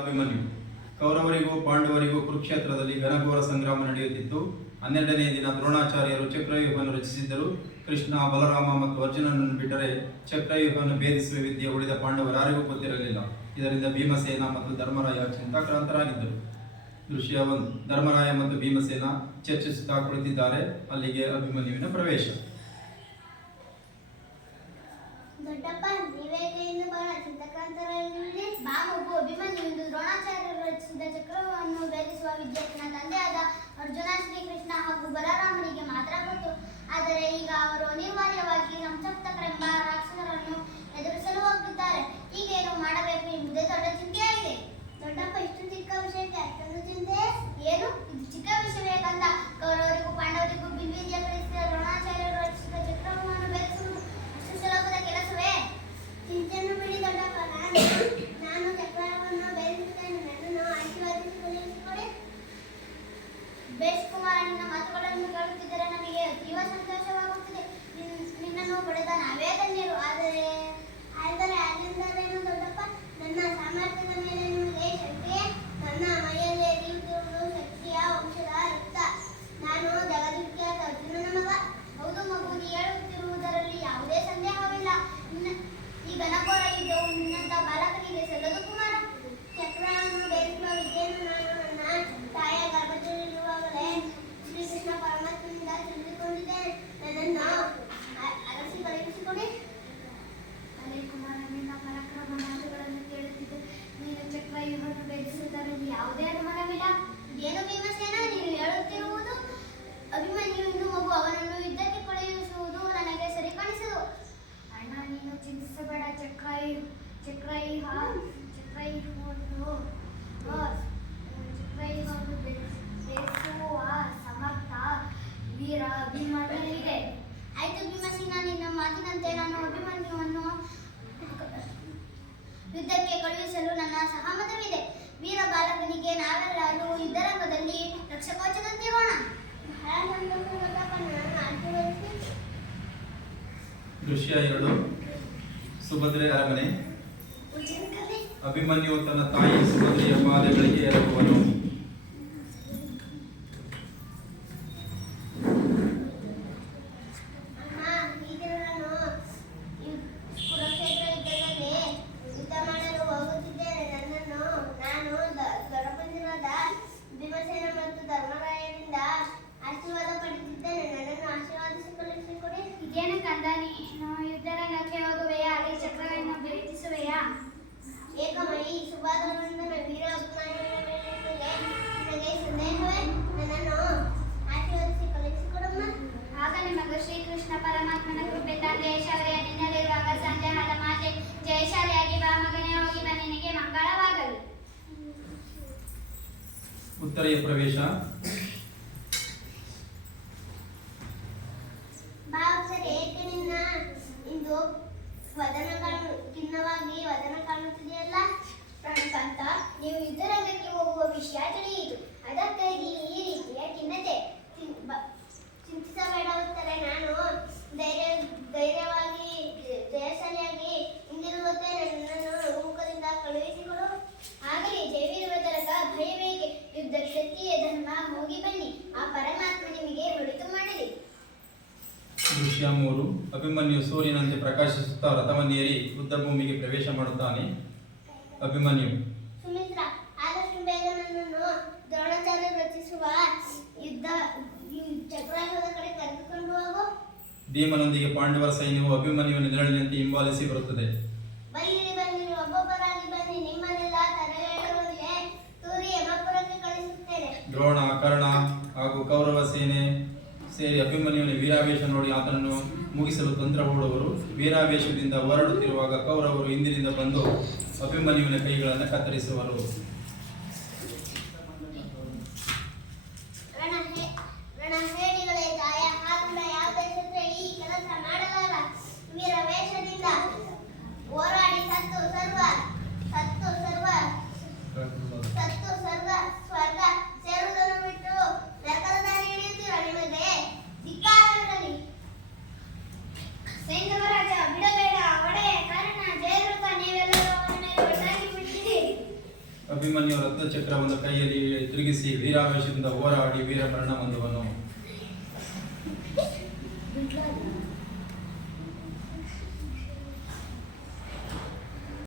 ಅಭಿಮನ್ಯು. ಕೌರವರಿಗೂ ಪಾಂಡವರಿಗೂ ಕುರುಕ್ಷೇತ್ರದಲ್ಲಿ ಘನಘೋರ ಸಂಗ್ರಾಮ ನಡೆಯುತ್ತಿತ್ತು. 12ನೇ ದಿನ ದ್ರೋಣಾಚಾರ್ಯರು ಚಕ್ರವ್ಯೂಹವನ್ನು ರಚಿಸಿದ್ದರು. ಕೃಷ್ಣ, ಬಲರಾಮ ಮತ್ತು ಅರ್ಜುನನನ್ನು ಬಿಟ್ಟರೆ ಚಕ್ರವ್ಯೂಹವನ್ನು ಭೇದಿಸುವ ವಿದ್ಯೆ ಉಳಿದ ಪಾಂಡವರಾರಿಗೂ ಗೊತ್ತಿರಲಿಲ್ಲ. ಇದರಿಂದ ಭೀಮಸೇನ ಮತ್ತು ಧರ್ಮರಾಯ ಚಿಂತಾಕ್ರಾಂತರಾಗಿದ್ದರು. ದೃಶ್ಯ 1. ಧರ್ಮರಾಯ ಮತ್ತು ಭೀಮಸೇನ ಚರ್ಚಿಸುತ್ತಾ ಕುಳಿತಿದ್ದಾರೆ. ಅಲ್ಲಿಗೆ ಅಭಿಮನ್ಯುವಿನ ಪ್ರವೇಶ. ದೊಡ್ಡಪ್ಪ, ನೀವೇಕೆ ಇನ್ನು ಬಹಳ ಚಿಂತಾಕ್ರಾಂತರಾಗಿರುವಿರಿ? ಬಾ ಮಗು. ಅಭಿಮನ್ಯು ದ್ರೋಣಾಚಾರ್ಯರು ರಚಿಸಿದ ಚಕ್ರವನ್ನು ಭೇದಿಸುವ ವಿದ್ಯೆ ತನ್ನ ತಂದೆಯಾದ ಅರ್ಜುನ, ಶ್ರೀಕೃಷ್ಣ ಹಾಗೂ ಬಲರಾಮನಿಗೆ ಮಾತ್ರ ಗೊತ್ತು. ಆದರೆ ಈಗ ಅವರು ಅನಿವಾರ್ಯವಾಗಿ ಸಂಸಪ್ತಕರೆಂಬ ರಾಕ್ಷಸರನ್ನು ಎದುರಿಸಲು ಹೋಗಿದ್ದಾರೆ. ಈಗೇನು ಮಾಡಬೇಕು ಎಂಬುದೇ ದೊಡ್ಡ ಚಿಂತೆಯಾಗಿದೆ. ದೊಡ್ಡಪ್ಪ, ಇಷ್ಟು ಚಿಕ್ಕ ವಿಷಯಕ್ಕೆ ಅಷ್ಟೊಂದು ಚಿಂತೆ ಏನು? ಇದು ಚಿಕ್ಕ ವಿಷಯವೇ ಕಂದ. ಕೌರವರಿಗೂ ಪಾಂಡವರಿಗೂ ಬಿಲ್ವಿದ್ಯೆ ಕಲಿಸಿದ ದ್ರೋಣಾಚಾರ್ಯರು ರಚಿಸಿದ ಚಕ್ರವನ್ನು ಭೇದಿಸುವುದು ಅಷ್ಟು ಸುಲಭದ ಕೆಲಸವೇ? ಚಿಂತೆಯನ್ನು ಬಿಡಿ ದೊಡ್ಡಪ್ಪ. ನಾನು ಚಕ್ರವನ್ನು ಭೇದಿಸುತ್ತೇನೆ. ನನ್ನನ್ನು ಆಶೀರ್ವಾದಿಸಿ ಕಳುಹಿಸಿಕೊಡಿ. ಬೇಸ್ ಕುಮಾರ, ನಿನ್ನ ಮಾತುಗಳನ್ನು ಕೇಳುತ್ತಿದ್ದರೆ ನಮಗೆ ಅತೀವ ಸಂತೋಷವಾಗುತ್ತಿದೆ. ನಿನ್ನನ್ನು ಪಡೆದ ನಾವೇ ಧನ್ಯರು. ಆದರೆ ಅಲ್ಲಿಂದರೇನು ದೊಡ್ಡಪ್ಪ? ನನ್ನ ಸಾಮರ್ಥ್ಯದ ಮೇಲೆ ನಿಮಗೆ ಶಕ್ತಿಯೇ? ನನ್ನ ಮೈಯಲ್ಲಿ ಹರಿಯುತ್ತಿರುವುದು ಶಕ್ತಿಯ ಔಷಧ ರಕ್ತ. ನಾನು ಜಗದ್ವಿಖ್ಯಾತ ಅರ್ಜುನನ ಮಗ. ಹೌದು ಮಗು, ನೀ ಹೇಳುತ್ತಿರುವುದರಲ್ಲಿ ಯಾವುದೇ ಸಂದೇಹವಿಲ್ಲ. ಈ ಘನಘೋರ ಯುದ್ಧವು ನಿನ್ನಂತ ಬಾಲಕನಿಗೆ ಸಲ್ಲದು ಕುಮಾರ. ಚಕ್ರವನ್ನು ಭೇದಿಸುವ ವಿದ್ಯೆಯನ್ನು ನಾನು ನನ್ನ ತಾಯಿಯ ಗರ್ಭದಲ್ಲಿರುವಾಗಲೇ ಶ್ರೀಕೃಷ್ಣ ಪರಮಾತ್ಮನಿಂದ ತಿಳಿದುಕೊಂಡಿದ್ದೇನೆ. ನನ್ನನ್ನು ಅರಸಿ ಕಳುಹಿಸಿಕೊಡಿ. ಅಲೆ ಕುಮಾರ, ನಿನ್ನ ಪರಾಕ್ರಮ ಮಾತುಗಳನ್ನು ಕೇಳುತ್ತಿದ್ದೆ. ನೀನು ಚಕ್ರವ್ಯೂಹವನ್ನು ಭೇದಿಸುವುದರಲ್ಲಿ ಯಾವುದೇ ಅನುಮಾನವಿಲ್ಲ. ಏನು ಭೀಮಸೇನ, ನೀನು ಹೇಳುತ್ತಿರುವುದು? ಅಭಿಮನ್ಯು ಇನ್ನು ಮಗು. ಅವನನ್ನು ಯುದ್ಧಕ್ಕೆ ಕಳುಹಿಸುವುದು ನನಗೆ ಸರಿ ಕಾಣಿಸದು. ಅಣ್ಣ, ನೀನು ಚಿಂತಿಸಬೇಡ. ಚಕ್ರವ್ಯೂಹವನ್ನು ಭೇದಿಸುವ ಸಮರ್ಥ ವೀರ ಅಭಿಮನ್ಯುವಿದೆ. ಆಯ್ತು ಭೀಮಸೇನ, ನಿನ್ನ ಮಾತಿನಂತೆ ನಾನು ಅಭಿಮನ್ಯುವನ್ನು ಯುದ್ಧಕ್ಕೆ ಕಳುಹಿಸಲು ನನ್ನ ಸಹಮತವಿದೆ. ವೀರ ಬಾಲಕನಿಗೆ ನಾವೆಲ್ಲರೂ ಯುದ್ಧರಂಗದಲ್ಲಿ ರಕ್ಷಕೋಚದಂತಿರೋಣ. ಬಹಳ ಸಂತೋಷ. ನಾನು ಆಶೀರ್ವದಿಸಿ. ದೃಶ್ಯ 2. ಸುಭದ್ರೆ ಅರಮನೆ. ಅಭಿಮನ್ಯು ತನ್ನ ತಾಯಿ ಸುಭದ್ರೆಯ ಪಾದಗಳಿಗೆ ಎರಗುವನು. ಭೀಮಸೇನ ಮತ್ತು ಧರ್ಮರಾಯರಿಂದ ಆಶೀರ್ವಾದ ಪಡೆದಿದ್ದೇನೆ. ನನ್ನನ್ನು ಆಶೀರ್ವಾದಿಸಿ ಕಳುಹಿಸಿಕೊಡಿ. ಇದೇನು ಕಂದ, ನೀನು ಯುದ್ಧರಂಗಕ್ಕೆ ಹೋಗುವೆಯಾ? ಅಲ್ಲಿ ಚಕ್ರವನ್ನು ಭೇದಿಸುವೆಯಾ? ಏಕಮಯಿ ಸುಭದ್ರನಂದನ ವೀರ ಅಭಿಮನ್ಯುವಿನ ಮೇಲೆ ನಿನಗೆ ಸಂದೇಹವೇ? ನನ್ನನ್ನು ಆಶೀರ್ವದಿಸಿ ಕಳುಹಿಸಿಕೊಡಮ್ಮ. ಆಗ ನಿಮಗ ಶ್ರೀಕೃಷ್ಣ ಪರಮಾತ್ಮನ ಕೃಪೆ ತಂದೆ ಶೌರ್ಯ ನಿನ್ನಲ್ಲಿರುವಾಗ ಸಂದೇಹದ ಮಾತೆ. ಜಯಶಾಲಿಯಾಗಿ ಬಾ ಮಗನೇ, ಹೋಗಿ ಬಾ, ನಿನಗೆ ಮಂಗಳವಾಗಲಿ. ಉತ್ತರೆಯ ಪ್ರವೇಶ. ಬಾಪ್ಸರೆ, ಏಕೆ ನಿನ್ನ ಇಂದು ಖಿನ್ನವಾಗಿ ವದನ ಕಾಣುತ್ತಿದೆಯಲ್ಲ? ಪ್ರಾಣಕಾಂತ, ನೀವು ಯುದ್ಧರಂಗಕ್ಕೆ ಹೋಗುವ ವಿಷಯ ತಿಳಿಯಿತು. ಅದಕ್ಕಾಗಿ ಈ ರೀತಿಯ ಖಿನ್ನತೆ. ಚಿಂತಿಸಬೇಡ ಉತ್ತರೆ. ನಾನು ಧೈರ್ಯವಾಗಿ ಜಯಶಾಲಿಯಾಗಿ ಹಿಂದಿರುಗುತ್ತೇನೆ. ನನ್ನನ್ನು ಮುಖದಿಂದ ಕಳುಹಿಸಿಕೊಡು. ಆಗಲಿ, ಜಯವಿರುವುದರಗ ಭಯವೇಕೆ? ಯುದ್ಧ ಕ್ಷತ್ರಿಯ ಧರ್ಮ. ಹೋಗಿ ಬನ್ನಿ, ಆ ಪರಮಾತ್ಮ ನಿಮಗೆ ಒಳಿತು ಮಾಡಲಿ. ದೃಶ್ಯ 3. ಅಭಿಮನ್ಯು ಸೂರ್ಯನಂತೆ ಪ್ರಕಾಶಿಸುತ್ತಾ ರಥವನ್ನೇರಿ ಯುದ್ಧ ಭೂಮಿಗೆ ಪ್ರವೇಶ ಮಾಡುತ್ತಾನೆ. ಅಭಿಮನ್ಯು: ಸುಮಿತ್ರ, ಆದಷ್ಟು ಬೇಗ ನನ್ನನ್ನು ದ್ರೋಣಾಚಾರ್ಯ ರಚಿಸುವ ಚಕ್ರವ್ಯೂಹದ ಕಡೆ ಕರೆದುಕೊಂಡು ಹೋಗು. ಭೀಮನೊಂದಿಗೆ ಪಾಂಡವರ ಸೈನ್ಯವು ಅಭಿಮನ್ಯುವಿನ ನೆರಳಿನಂತೆ ಹಿಂಬಾಲಿಸಿ ಬರುತ್ತದೆ. ಬನ್ನಿರಿ, ಒಬ್ಬೊಬ್ಬರಾಗಿ ಬನ್ನಿ. ನಿಮ್ಮನ್ನೆಲ್ಲ ತಲೆಗಳೊಂದಿಗೆ ತೂರಿ ಯಮಪುರಕ್ಕೆ ಕಳಿಸುತ್ತೇನೆ. ದ್ರೋಣ, ಕರ್ಣ ಹಾಗೂ ಕೌರವ ಸೇನೆ ಸೇರಿ ಅಭಿಮನ್ಯುವಿನ ವೀರಾವೇಶ ನೋಡಿ ಆತನನ್ನು ಮುಗಿಸಲು ತಂತ್ರ ಹೂಡುವರು. ವೀರಾವೇಶದಿಂದ ಹೊರಡುತ್ತಿರುವಾಗ ಕೌರವರು ಹಿಂದಿನಿಂದ ಬಂದು ಅಭಿಮನ್ಯುವಿನ ಕೈಗಳನ್ನು ಕತ್ತರಿಸುವರು. ರಣಹೇಡಿಗಳೇ, ಗಾಯ ಹಾಕಿದ ಯಾವುದೇ ಶತ್ರು ಈ ಕೆಲಸ ಮಾಡಲಾರ. ವೀರಾವೇಶದಿಂದ ಹೋರಾಡಿ ಸತ್ತು ಸ್ವರ್ಗ ಸೇರುವುದನ್ನು ಬಿಟ್ಟು ನರಕದ ದಾರಿ ಹಿಡಿಯುತ್ತೀರಾ? ನಿಮಗೆ ಧಿಕ್ಕಾರವಿರಲಿ. ಸೈಂಧವರಾಜ, ಬಿಡಬೇಡ. ಒಡೆಯ, ಕಾರಣ, ಜಯದ್ರಥ, ನೀವೆಲ್ಲರೂ ಅವನ ಮೇಲೆ ಒಟ್ಟಾಗಿ ಬಿಟ್ಟಿದ್ದೀರಿ. ಅಭಿಮನ್ಯು ರತ್ನಚಕ್ರವನ್ನು ಕೈಯಲ್ಲಿ ತಿರುಗಿಸಿ ವೀರಾವೇಶದಿಂದ ಹೋರಾಡಿ ವೀರ ಮರಣ ಹೊಂದುವನು.